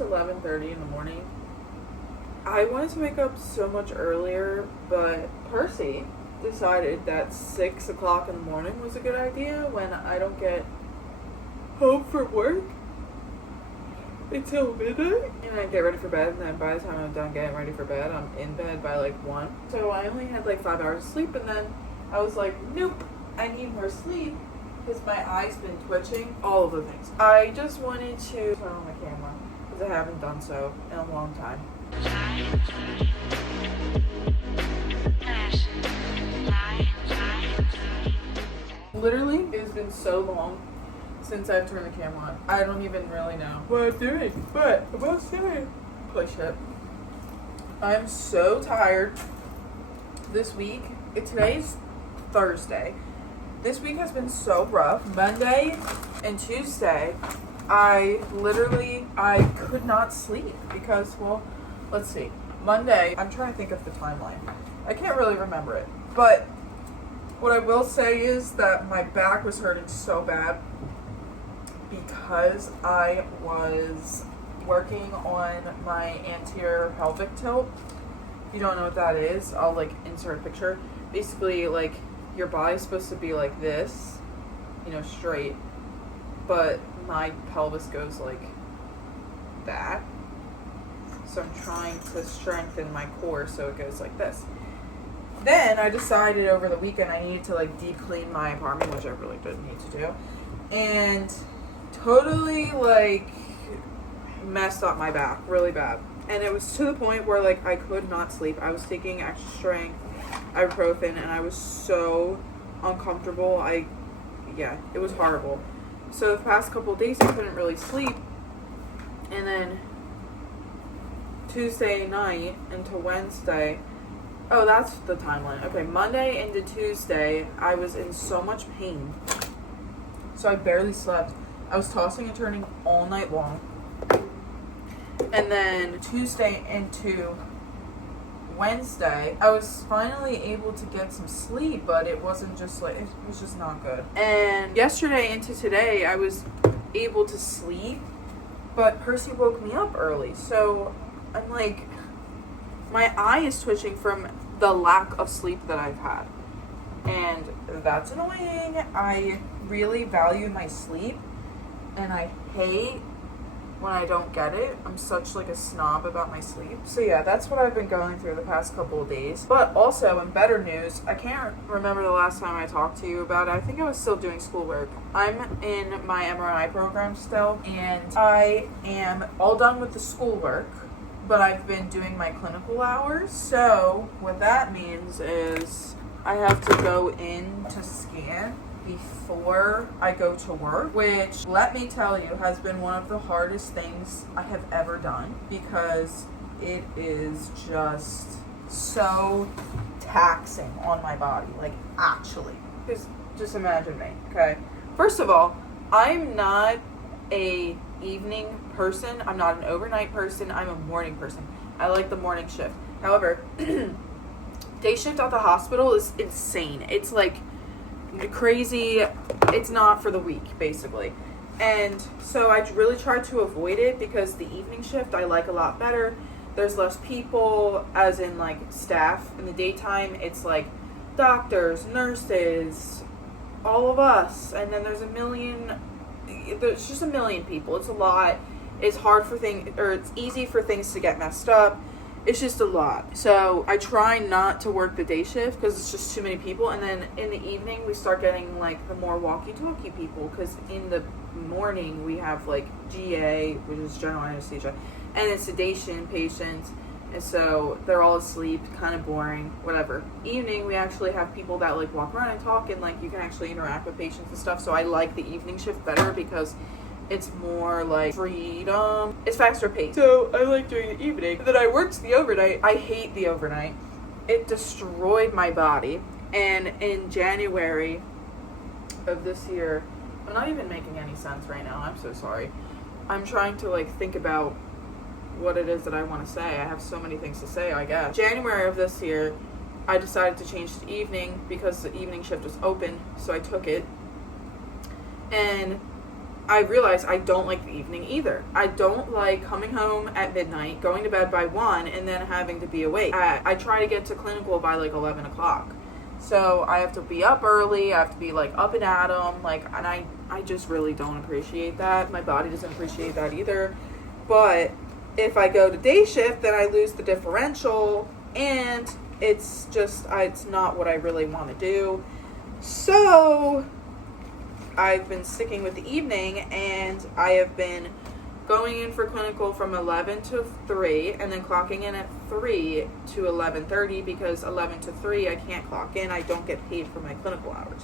almost 11:30 in the morning. I wanted to wake up so much earlier, but Percy decided that 6 o'clock in the morning was a good idea when I don't get home from work until midnight. And I get ready for bed, and then by the time I'm done getting ready for bed, I'm in bed by like 1. So I only had like 5 hours of sleep, and then I was like, nope, I need more sleep because my eyes been twitching, all of the things. I just wanted to turn on the camera because I haven't done so in a long time. Literally, it's been so long since I've turned the camera on. I don't even really know what I'm doing, but I'm about to push it. I'm so tired this week. Today's Thursday. This week has been so rough. Monday and Tuesday, I could not sleep because, well, let's see. Monday, I'm trying to think of the timeline. I can't really remember it. But what I will say is that my back was hurting so bad because I was working on my anterior pelvic tilt. If you don't know what that is, I'll like insert a picture. Basically, like, your body's supposed to be like this, straight, but my pelvis goes like that. So I'm trying to strengthen my core so it goes like this. Then I decided over the weekend I needed to like deep clean my apartment, which I really didn't need to do, and totally like messed up my back really bad. And it was to the point where like I could not sleep. I was taking extra strength ibuprofen and I was so uncomfortable. It was horrible. So the past couple of days I couldn't really sleep, and then Tuesday night into Wednesday, oh, that's the timeline. Okay, Monday into Tuesday I was in so much pain, so I barely slept. I was tossing and turning all night long. And then Tuesday into Wednesday, I was finally able to get some sleep, but it wasn't just like, it was just not good. And yesterday into today, I was able to sleep, but Percy woke me up early. So I'm like, my eye is twitching from the lack of sleep that I've had. And that's annoying. I really value my sleep, and I hate when I don't get it. I'm such like a snob about my sleep. So yeah, that's what I've been going through the past couple of days. But also, in better news, I can't remember the last time I talked to you about it. I think I was still doing schoolwork. I'm in my MRI program still, and I am all done with the schoolwork, but I've been doing my clinical hours. So what that means is I have to go in to scan before I go to work, which, let me tell you, has been one of the hardest things I have ever done because it is just so taxing on my body, like actually. Because just imagine me, okay? First of all, I'm not a evening person. I'm not an overnight person. I'm a morning person. I like the morning shift. However, day shift at the hospital is insane. It's like crazy. It's not for the weak, basically. And so I really try to avoid it because the evening shift I like a lot better. There's less people, as in like staff. In the daytime, it's like doctors, nurses, all of us, and then there's just a million people. It's a lot. It's hard for it's easy for things to get messed up. It's just a lot. So I try not to work the day shift because it's just too many people. And then in the evening, we start getting like the more walkie-talkie people, because in the morning we have like GA, which is general anesthesia, and then sedation patients. And so they're all asleep, kind of boring, whatever. Evening, we actually have people that like walk around and talk, and like you can actually interact with patients and stuff. So I like the evening shift better because it's more like freedom. It's faster paced. So I like doing the evening. And then I worked the overnight. I hate the overnight. It destroyed my body. And in January of this year, I'm not even making any sense right now. I'm so sorry. I'm trying to like think about what it is that I want to say. I have so many things to say, I guess. January of this year, I decided to change to evening because the evening shift was open. So I took it. And I realized I don't like the evening either. I don't like coming home at midnight, going to bed by 1, and then having to be awake. I try to get to clinical by like 11 o'clock. So I have to be up early, I have to be like up and at 'em, like, and I just really don't appreciate that. My body doesn't appreciate that either. But if I go to day shift, then I lose the differential, and it's just, it's not what I really want to do. So I've been sticking with the evening, and I have been going in for clinical from 11 to 3, and then clocking in at 3 to 11:30, because 11 to 3 I can't clock in. I don't get paid for my clinical hours,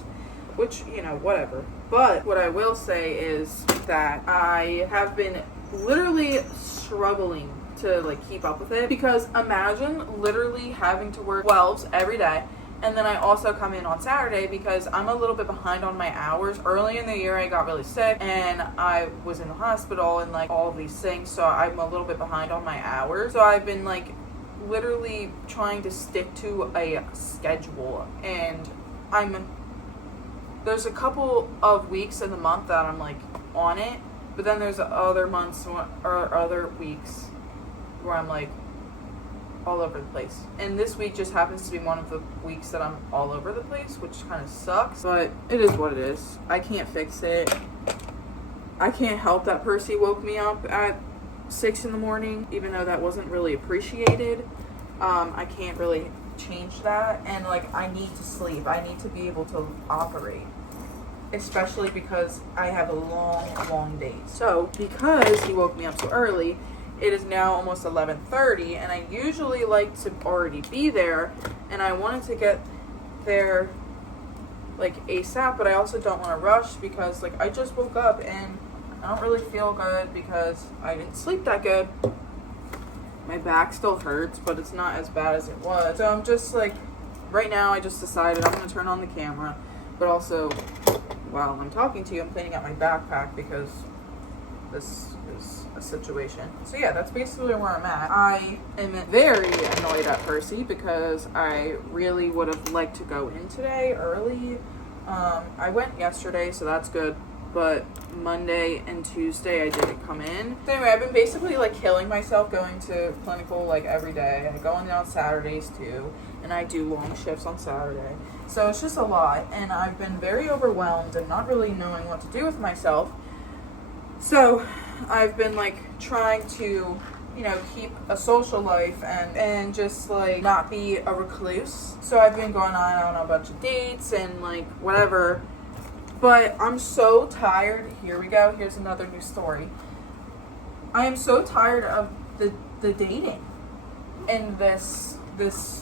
which, you know, whatever. But what I will say is that I have been literally struggling to like keep up with it, because imagine literally having to work 12s every day, and then I also come in on Saturday because I'm a little bit behind on my hours. Early in the year I got really sick and I was in the hospital and like all these things, so I'm a little bit behind on my hours. So I've been like literally trying to stick to a schedule, and there's a couple of weeks in the month that I'm like on it, but then there's other months or other weeks where I'm like all over the place. And this week just happens to be one of the weeks that I'm all over the place, which kind of sucks, but it is what it is. I can't fix it. I can't help that Percy woke me up at 6 in the morning, even though that wasn't really appreciated. I can't really change that, and like I need to sleep. I need to be able to operate, especially because I have a long day. So because he woke me up so early, it is now almost 11:30, and I usually like to already be there, and I wanted to get there like ASAP, but I also don't want to rush because like I just woke up and I don't really feel good because I didn't sleep that good. My back still hurts, but it's not as bad as it was. So I'm just like, right now I just decided I'm going to turn on the camera, but also while I'm talking to you, I'm cleaning out my backpack because this is a situation. So yeah, that's basically where I'm at. I am very annoyed at Percy because I really would have liked to go in today early. I went yesterday, so that's good, but Monday and Tuesday I didn't come in. So anyway, I've been basically like killing myself going to clinical like every day. I go in on Saturdays too, and I do long shifts on Saturday. So it's just a lot, and I've been very overwhelmed and not really knowing what to do with myself. So I've been like trying to, you know, keep a social life and just like not be a recluse. So I've been going on a bunch of dates and like whatever, but I'm so tired. Here we go. Here's another new story. I am so tired of the dating in this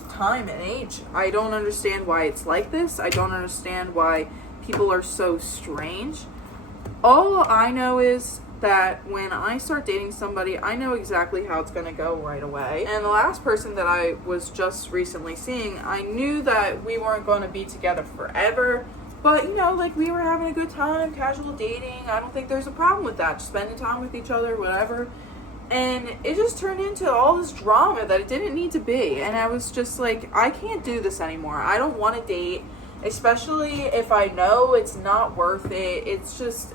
time and age. I don't understand why it's like this. I don't understand why people are so strange. All I know is that when I start dating somebody, I know exactly how it's going to go right away. And the last person that I was just recently seeing, I knew that we weren't going to be together forever. But, you know, like we were having a good time, casual dating. I don't think there's a problem with that. Just spending time with each other, whatever. And it just turned into all this drama that it didn't need to be. And I was just like, I can't do this anymore. I don't want to date, especially if I know it's not worth it. It's just,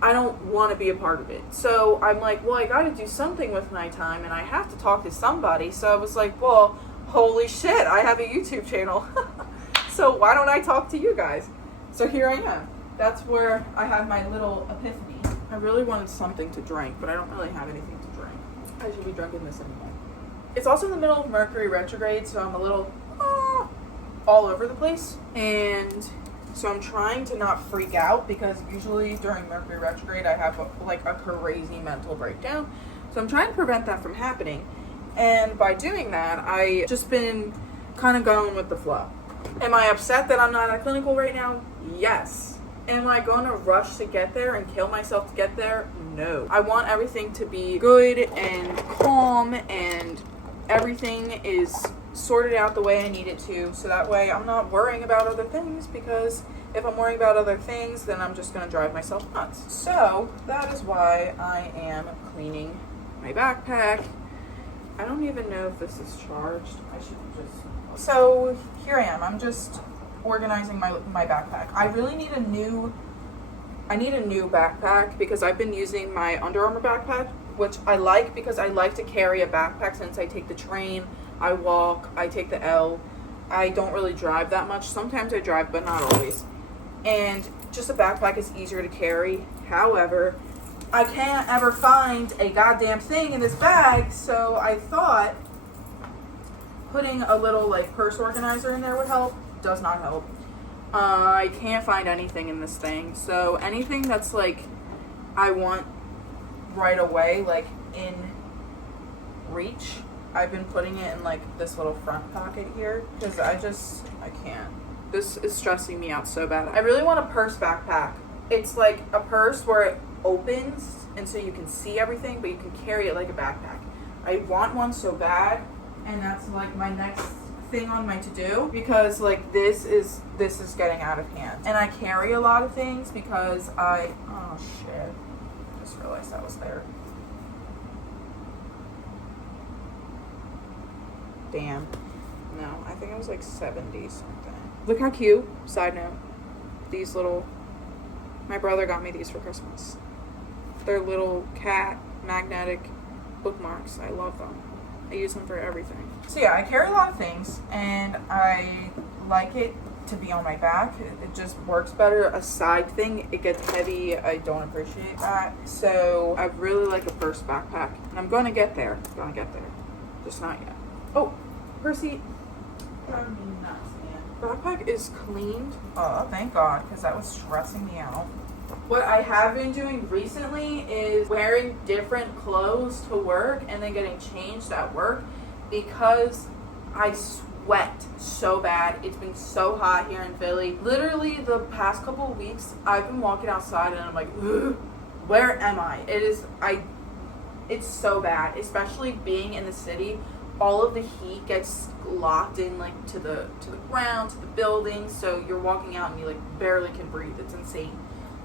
I don't want to be a part of it. So I'm like, well, I got to do something with my time and I have to talk to somebody. So I was like, well, holy shit, I have a YouTube channel. So why don't I talk to you guys? So here I am. That's where I have my little epiphany. I really wanted something to drink, but I don't really have anything to drink. I should be drinking this anyway. It's also in the middle of Mercury retrograde, so I'm a little all over the place. And so I'm trying to not freak out because usually during Mercury retrograde I have a crazy mental breakdown. So I'm trying to prevent that from happening. And by doing that, I just been kind of going with the flow. Am I upset that I'm not at clinical right now? Yes. Am I going to rush to get there and kill myself to get there? No. I want everything to be good and calm and everything is sorted out the way I need it to, so that way I'm not worrying about other things, because if I'm worrying about other things, then I'm just going to drive myself nuts. So that is why I am cleaning my backpack. I don't even know if this is charged. I should just... So here I am. I'm just organizing my backpack. I really need a new I need a new backpack because I've been using my Under Armour backpack, which I like because I like to carry a backpack since I take the train, I walk, I take the L. I don't really drive that much. Sometimes I drive, but not always. And just a backpack is easier to carry. However, I can't ever find a goddamn thing in this bag, so I thought putting a little like purse organizer in there would help. Does not help. I can't find anything in this thing. So anything that's like I want right away, like in reach, I've been putting it in like this little front pocket here because I can't. This is stressing me out so bad. I really want a purse backpack. It's like a purse where it opens and so you can see everything, but you can carry it like a backpack. I want one so bad, and that's like my next thing on my to-do because like this is getting out of hand. And I carry a lot of things because oh shit. I just realized that was there. Damn. No, I think it was like 70 something. Look how cute. Side note. These little, my brother got me these for Christmas. They're little cat magnetic bookmarks. I love them. I use them for everything. So yeah, I carry a lot of things and I like it to be on my back. It just works better. A side thing, it gets heavy. I don't appreciate that. So I really like a purse backpack. And I'm gonna get there. Just not yet. Oh, Percy. Driving me nuts, man. Backpack is cleaned. Oh, thank God, because that was stressing me out. What I have been doing recently is wearing different clothes to work and then getting changed at work because I sweat so bad. It's been so hot here in Philly. Literally the past couple of weeks, I've been walking outside and I'm like, ugh, where am I? It's so bad, especially being in the city. All of the heat gets locked in like to the ground, to the buildings, so you're walking out and you like barely can breathe. It's insane.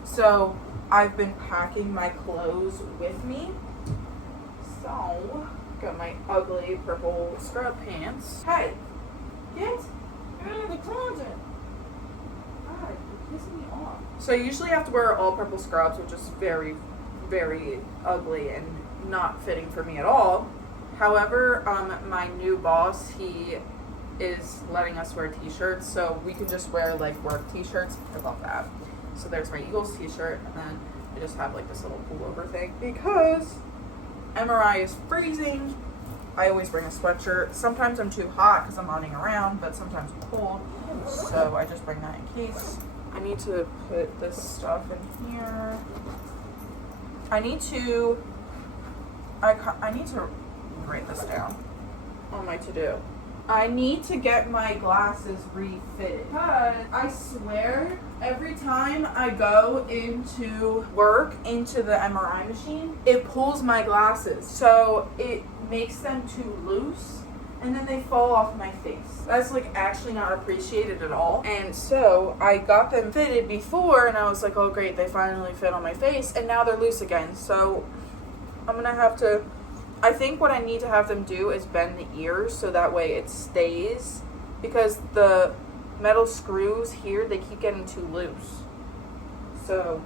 So I've been packing my clothes with me. So got my ugly purple scrub pants. Hey, get out of the closet. God, you're pissing me off. So I usually have to wear all purple scrubs, which is very, very ugly and not fitting for me at all. However, my new boss, he is letting us wear t-shirts, so we can just wear like work t-shirts. I love that. So there's my Eagles t-shirt, and then I just have like this little pullover thing because MRI is freezing. I always bring a sweatshirt. Sometimes I'm too hot because I'm running around, but sometimes I'm cold, so I just bring that in case. I need to put this stuff in here. I need to write this down on my to-do. I need to get my glasses refitted because I swear every time I go into work into the MRI machine, it pulls my glasses. So it makes them too loose and then they fall off my face. That's like actually not appreciated at all. And so I got them fitted before and I was like, oh great, they finally fit on my face, and now they're loose again. So I'm gonna have to, I think what I need to have them do is bend the ears so that way it stays, because the metal screws here, they keep getting too loose. So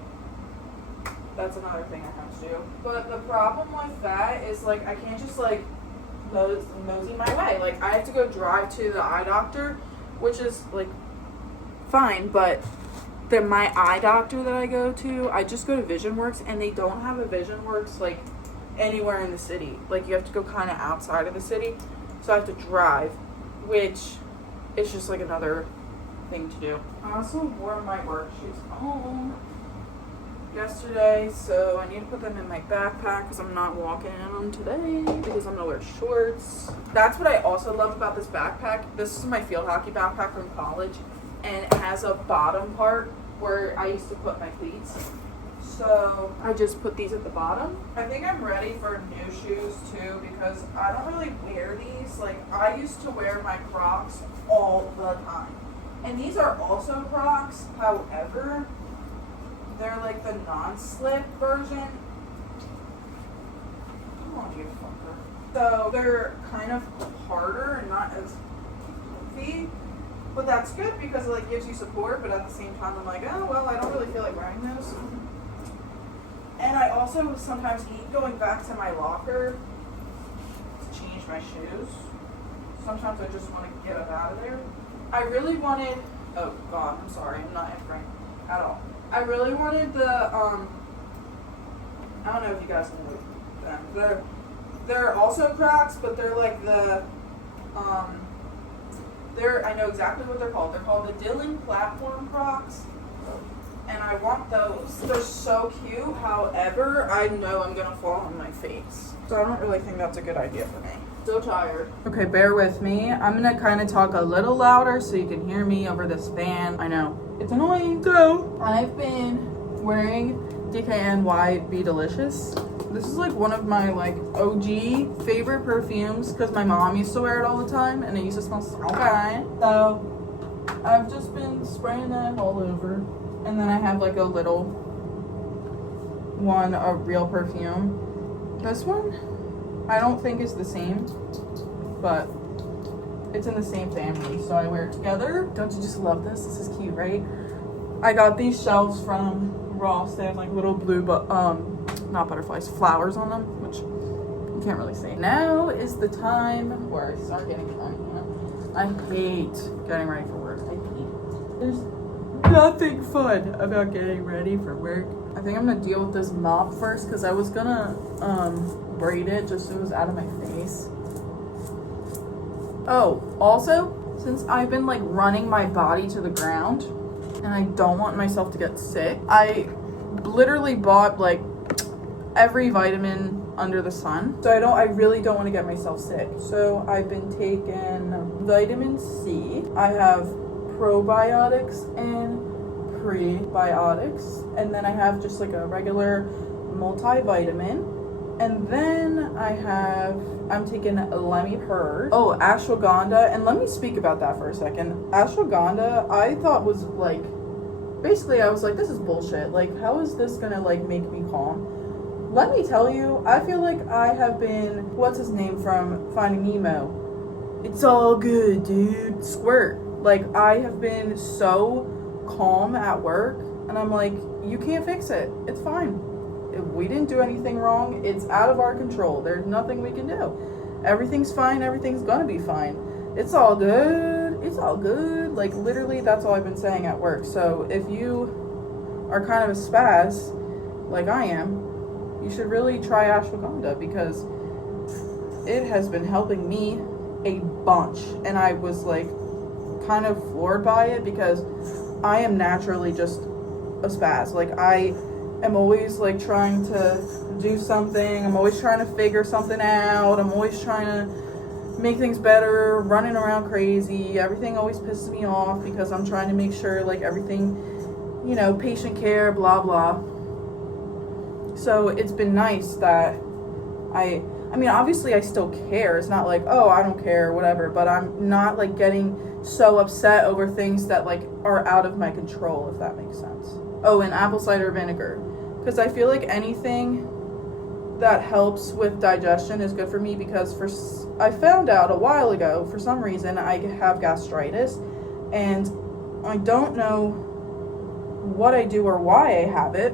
that's another thing I have to do. But the problem with that is like I can't just like mosey my way. Like I have to go drive to the eye doctor, which is like fine, but my eye doctor that I go to, I just go to VisionWorks and they don't have a VisionWorks like anywhere in the city. Like you have to go kind of outside of the city, so I have to drive, which is just like another thing to do. I also wore my work shoes home yesterday, so I need to put them in my backpack because I'm not walking in them today because I'm gonna wear shorts. That's what I also love about this backpack. This is my field hockey backpack from college, and it has a bottom part where I used to put my cleats. So I just put these at the bottom. I think I'm ready for new shoes too because I don't really wear these. Like I used to wear my Crocs all the time. And these are also Crocs, however, they're like the non-slip version. Come on, you fucker. So they're kind of harder and not as comfy. But that's good because it like gives you support, but at the same time I'm like, oh well, I don't really feel like wearing those. And I also sometimes hate going back to my locker to change my shoes. Sometimes I just want to get up out of there. I really wanted, oh God, I'm sorry, I'm not in frame at all. I really wanted the, I don't know if you guys know them. They're also Crocs, but they're like the, I know exactly what they're called. They're called the Dylan Platform Crocs. And I want those. They're so cute. However, I know I'm gonna fall on my face. So I don't really think that's a good idea for me. So tired. Okay, bear with me. I'm gonna kind of talk a little louder so you can hear me over this fan. I know, it's annoying. So, I've been wearing DKNY Be Delicious. This is like one of my like OG favorite perfumes because my mom used to wear it all the time and it used to smell so good. So, I've just been spraying that all over. And then I have like a little one, a real perfume. This one, I don't think is the same, but it's in the same family, so I wear it together. Don't you just love this? This is cute, right? I got these shelves from Ross. They have like little blue, but not butterflies, flowers on them, which you can't really see. Now is the time where I start getting fun. I hate getting ready for work. I hate. There's nothing fun about getting ready for work. I think I'm gonna deal with this mop first because I was gonna braid it just so it was out of my face. Oh, also, since I've been like running my body to the ground and I don't want myself to get sick, I literally bought like every vitamin under the sun. So I really don't want to get myself sick. So I've been taking vitamin C. I have probiotics and prebiotics, and then I have just like a regular multivitamin, and then I'm taking Lemmy-Purge, ashwagandha. And let me speak about that for a second. Ashwagandha I thought was like, basically I was like, this is bullshit, like how is this gonna like make me calm? Let me tell you, I feel like I have been, what's his name from Finding Nemo, it's all good dude, Squirt. Like, I have been so calm at work, and I'm like, you can't fix it. It's fine. We didn't do anything wrong. It's out of our control. There's nothing we can do. Everything's fine. Everything's gonna be fine. It's all good. It's all good. Like, literally, that's all I've been saying at work. So, if you are kind of a spaz, like I am, you should really try ashwagandha because it has been helping me a bunch. And I was like, kind of floored by it because I am naturally just a spaz. Like, I am always like trying to do something. I'm always trying to figure something out. I'm always trying to make things better, running around crazy. Everything always pisses me off because I'm trying to make sure like everything, you know, patient care, blah blah. So it's been nice that I mean, obviously I still care. It's not like, oh, I don't care, whatever, but I'm not like getting so upset over things that like are out of my control, if that makes sense. Oh, and apple cider vinegar, because I feel like anything that helps with digestion is good for me, because I found out a while ago, for some reason I have gastritis, and I don't know what I do or why I have it.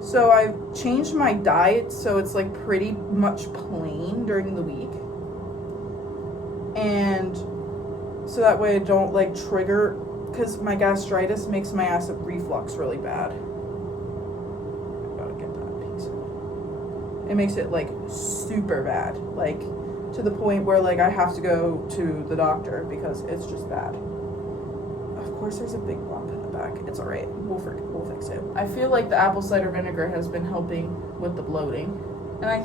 So I've changed my diet so it's like pretty much plain during the week, and so that way I don't like trigger, because my gastritis makes my acid reflux really bad. I gotta get that piece of it. It makes it like super bad, like to the point where like I have to go to the doctor because it's just bad. Of course there's a big bump in the back. It's alright. We'll fix it. I feel like the apple cider vinegar has been helping with the bloating. And I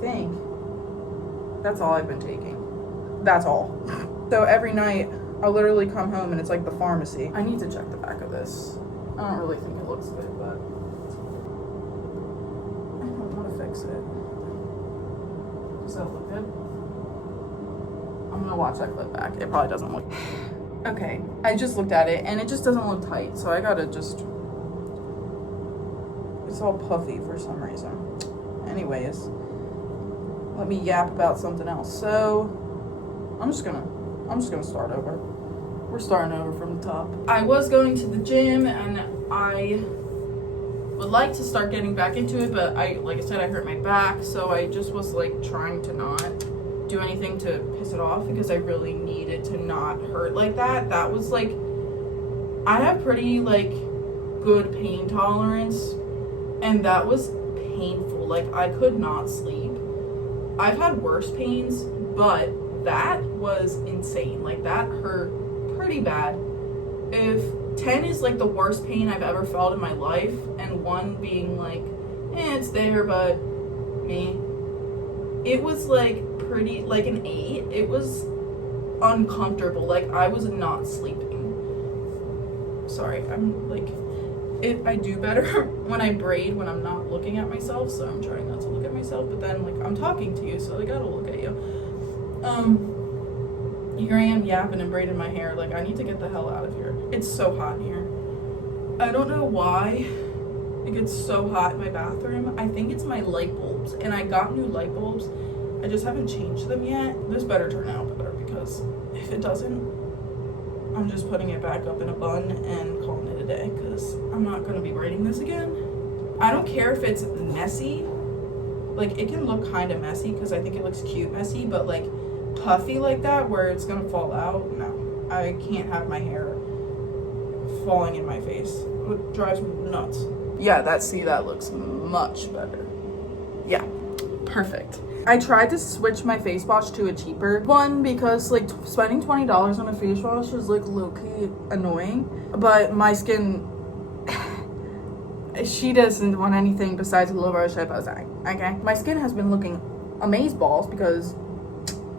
think that's all I've been taking. That's all. So every night I'll literally come home and it's like the pharmacy. I need to check the back of this. I don't really think it looks good, but I don't want to fix it. Does that look good? I'm gonna watch that clip back. It probably doesn't look. Okay, I just looked at it and it just doesn't look tight, so I gotta just. It's all puffy for some reason. Anyways, let me yap about something else. So, I'm just gonna start over. We're starting over from the top. I was going to the gym and I would like to start getting back into it, but like I said, I hurt my back, so I just was like trying to not do anything to piss it off because I really needed to not hurt like that. That was like, I have pretty like good pain tolerance, and that was painful. Like, I could not sleep. I've had worse pains, but that was insane. Like, that hurt pretty bad. If 10 is like the worst pain I've ever felt in my life, and 1 being like, it's there, but me, it was like pretty, like an 8. It was uncomfortable. Like, I was not sleeping. Sorry, I'm like, I do better when I braid when I'm not looking at myself, so I'm trying not to look at myself, but then like I'm talking to you, so I gotta look at you. Here I am yapping and braiding my hair. Like, I need to get the hell out of here. It's so hot in here. I don't know why it gets so hot in my bathroom. I think it's my light bulbs, and I got new light bulbs. I just haven't changed them yet. This better turn out better, because if it doesn't, I'm just putting it back up in a bun and calling it a day, because I'm not going to be braiding this again. I don't care if it's messy. Like, it can look kind of messy because I think it looks cute messy, but like puffy like that where it's going to fall out, no. I can't have my hair falling in my face. It drives me nuts. Yeah, that looks much better. Yeah, perfect. I tried to switch my face wash to a cheaper one because like spending $20 on a face wash is like low-key annoying, but my skin, she doesn't want anything besides a little bit of Reposing, okay? My skin has been looking amazeballs because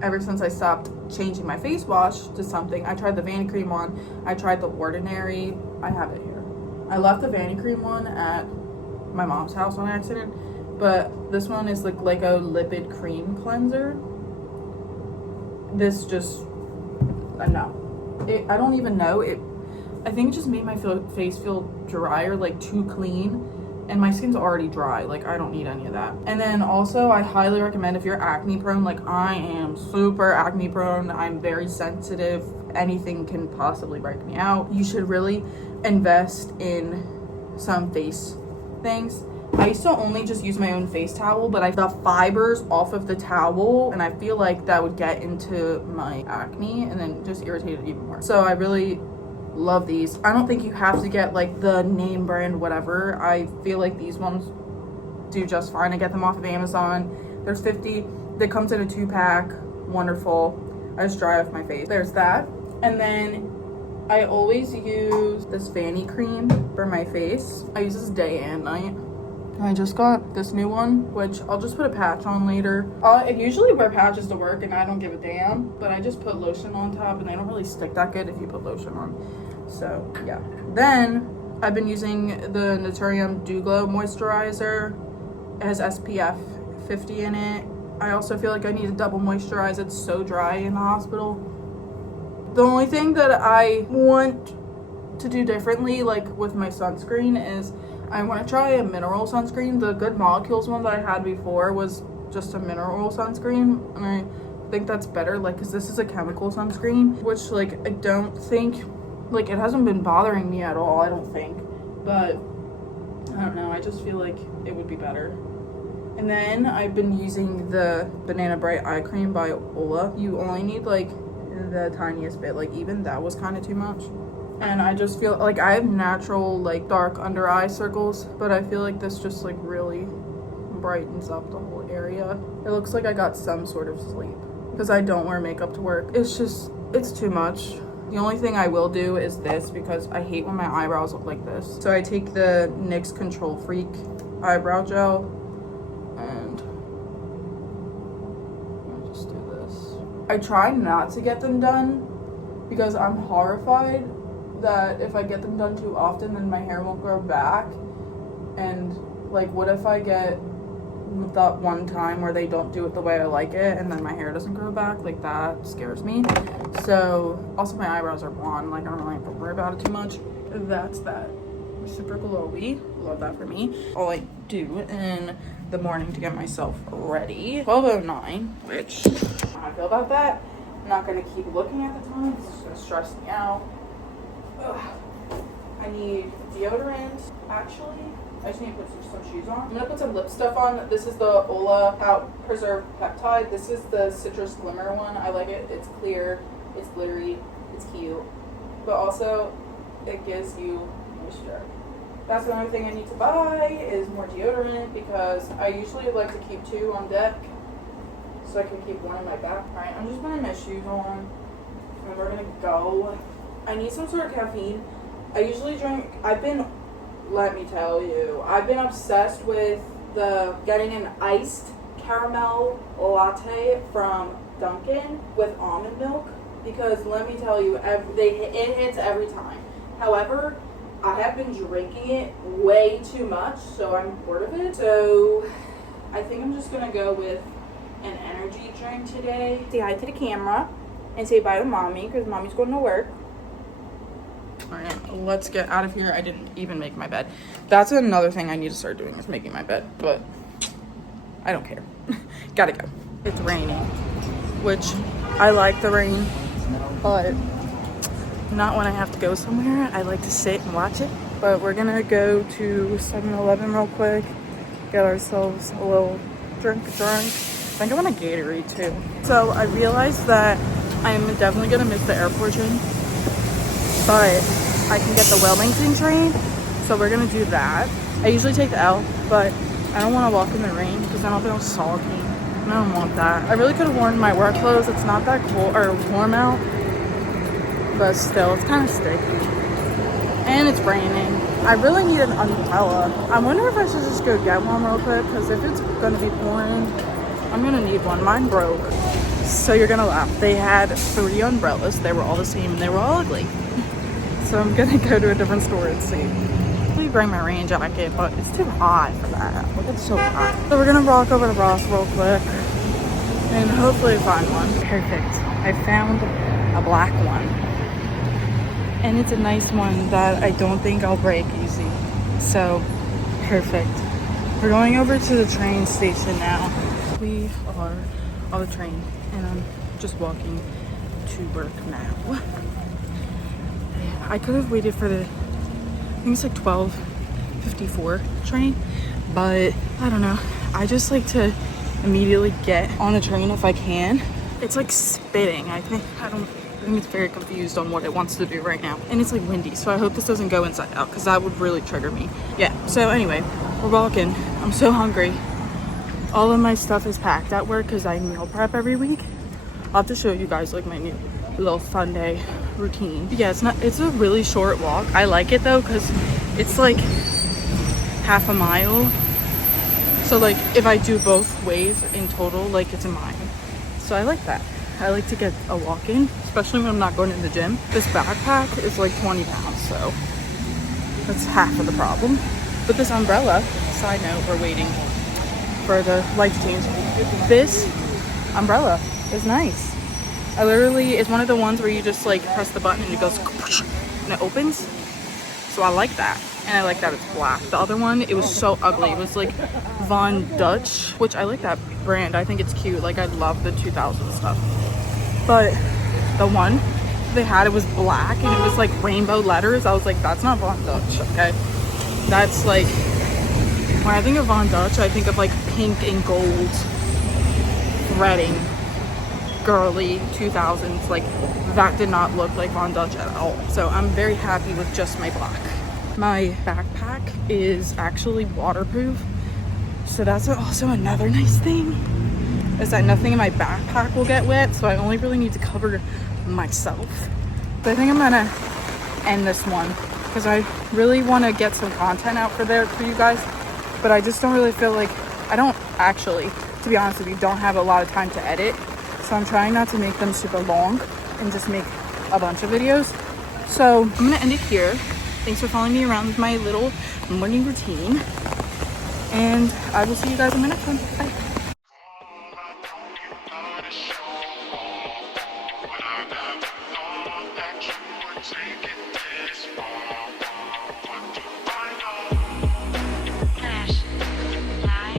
ever since I stopped changing my face wash to something, I tried the Vanicream one, I tried the Ordinary, I have it here. I left the Vanicream one at my mom's house on accident, but this one is like a lipid cream cleanser. This just, no. I don't even know. I think it just made my face feel drier, like too clean. And my skin's already dry. Like, I don't need any of that. And then also, I highly recommend if you're acne prone, like I am super acne prone. I'm very sensitive. Anything can possibly break me out. You should really invest in some face things. I used to only just use my own face towel, but the fibers off of the towel, and I feel like that would get into my acne and then just irritate it even more. So I really love these. I don't think you have to get like the name brand whatever. I feel like these ones do just fine. I get them off of Amazon. There's 50. They comes in a 2-pack. Wonderful. I just dry off my face. There's that. And then I always use this Vanicream for my face. I use this day and night. I just got this new one, which I'll just put a patch on later. I usually wear patches to work and I don't give a damn, but I just put lotion on top and they don't really stick that good if you put lotion on. So yeah. Then I've been using the Naturium Dew Glow moisturizer. It has SPF 50 in it. I also feel like I need to double moisturize. It's so dry in the hospital. The only thing that I want to do differently, like with my sunscreen, is I want to try a mineral sunscreen. The Good Molecules one that I had before was just a mineral sunscreen, and I think that's better, like, because this is a chemical sunscreen, which, like, I don't think, like, it hasn't been bothering me at all, I don't think, but I don't know, I just feel like it would be better. And then I've been using the Banana Bright Eye Cream by Ola. You only need, like, the tiniest bit, like, even that was kind of too much. And I just feel like I have natural, like, dark under eye circles, but I feel like this just, like, really brightens up the whole area. It looks like I got some sort of sleep because I don't wear makeup to work. It's too much. The only thing I will do is this because I hate when my eyebrows look like this. So I take the NYX Control Freak eyebrow gel and I'll just do this. I try not to get them done because I'm horrified that if I get them done too often, then my hair won't grow back. And, like, what if I get that one time where they don't do it the way I like it and then my hair doesn't grow back? Like, that scares me. So, also my eyebrows are blonde. Like, I don't really have to worry about it too much. That's that. Super glowy. Love that for me. All I do in the morning to get myself ready. 12:09, which, how I feel about that. I'm not going to keep looking at the time because it's going to stress me out. Ugh. I I need deodorant, actually. I just need to put some shoes on. I'm gonna put some lip stuff on. This is the Ola Out Preserve Peptide. This is the Citrus Glimmer one. I like it. It's clear, it's glittery, it's cute. But also, it gives you moisture. That's the only thing I need to buy is more deodorant because I usually like to keep 2 on deck so I can keep one in my back. Alright, I'm just putting my shoes on and we're gonna go. I need some sort of caffeine. I usually drink, let me tell you, I've been obsessed with getting an iced caramel latte from Dunkin' with almond milk because let me tell you, it hits every time. However, I have been drinking it way too much, so I'm bored of it. So I think I'm just gonna go with an energy drink today. Say hi to the camera and say bye to mommy because mommy's going to work. All right, let's get out of here. I didn't even make my bed. That's another thing I need to start doing is making my bed, but I don't care. Gotta go. It's raining, which I like the rain, but not when I have to go somewhere. I like to sit and watch it. But we're gonna go to 7-Eleven real quick, get ourselves a little drink. I think I want a Gatorade too. So I realized that I'm definitely gonna miss the airport train, but I can get the Wilmington train, so we're gonna do that. I usually take the L, but I don't want to walk in the rain because then I'll feel salty. I don't want that. I really could have worn my work clothes. It's not that cold or warm out, but still, it's kind of sticky. And it's raining. I really need an umbrella. I wonder if I should just go get one real quick because if it's gonna be pouring, I'm gonna need one. Mine broke. So you're gonna laugh. They had 3 umbrellas. They were all the same and they were all ugly. So I'm gonna go to a different store and see. Let me bring my rain jacket, but it's too hot for that. Look, it's so hot. So we're gonna walk over to Ross real quick and hopefully find one. Perfect. I found a black one. And it's a nice one that I don't think I'll break easy. So, perfect. We're going over to the train station now. We are on the train and I'm just walking to work now. I could have waited for the, I think it's like 12:54 train, but I don't know. I just like to immediately get on a train if I can. It's like spitting. I think it's very confused on what it wants to do right now. And it's like windy, so I hope this doesn't go inside out because that would really trigger me. Yeah, so anyway, we're walking. I'm so hungry. All of my stuff is packed at work because I meal prep every week. I'll have to show you guys like my new little Sunday routine. But yeah, it's a really short walk. I like it though because it's like half a mile. So like if I do both ways in total, like it's a mile. So I like that. I like to get a walk in, especially when I'm not going to the gym. This backpack is like 20 pounds, so that's half of the problem. But this umbrella, side note, we're waiting for the light to change. This umbrella is nice. I literally, it's one of the ones where you just like press the button and it goes and it opens. So I like that. And I like that it's black. The other one, it was so ugly. It was like Von Dutch, which I like that brand. I think it's cute. Like I love the 2000 stuff. But the one they had, it was black and it was like rainbow letters. I was like, that's not Von Dutch, okay? That's like, when I think of Von Dutch, I think of like pink and gold threading, girly 2000s. Like that did not look like Von Dutch at all. So I'm very happy with just my black. My backpack is actually waterproof. So that's also another nice thing, is that nothing in my backpack will get wet. So I only really need to cover myself. But I think I'm gonna end this one because I really want to get some content out for you guys. But I just don't really feel like, I don't actually, to be honest with you, don't have a lot of time to edit. So I'm trying not to make them super long and just make a bunch of videos. So I'm gonna end it here. Thanks for following me around with my little morning routine. And I will see you guys in my next one. Bye.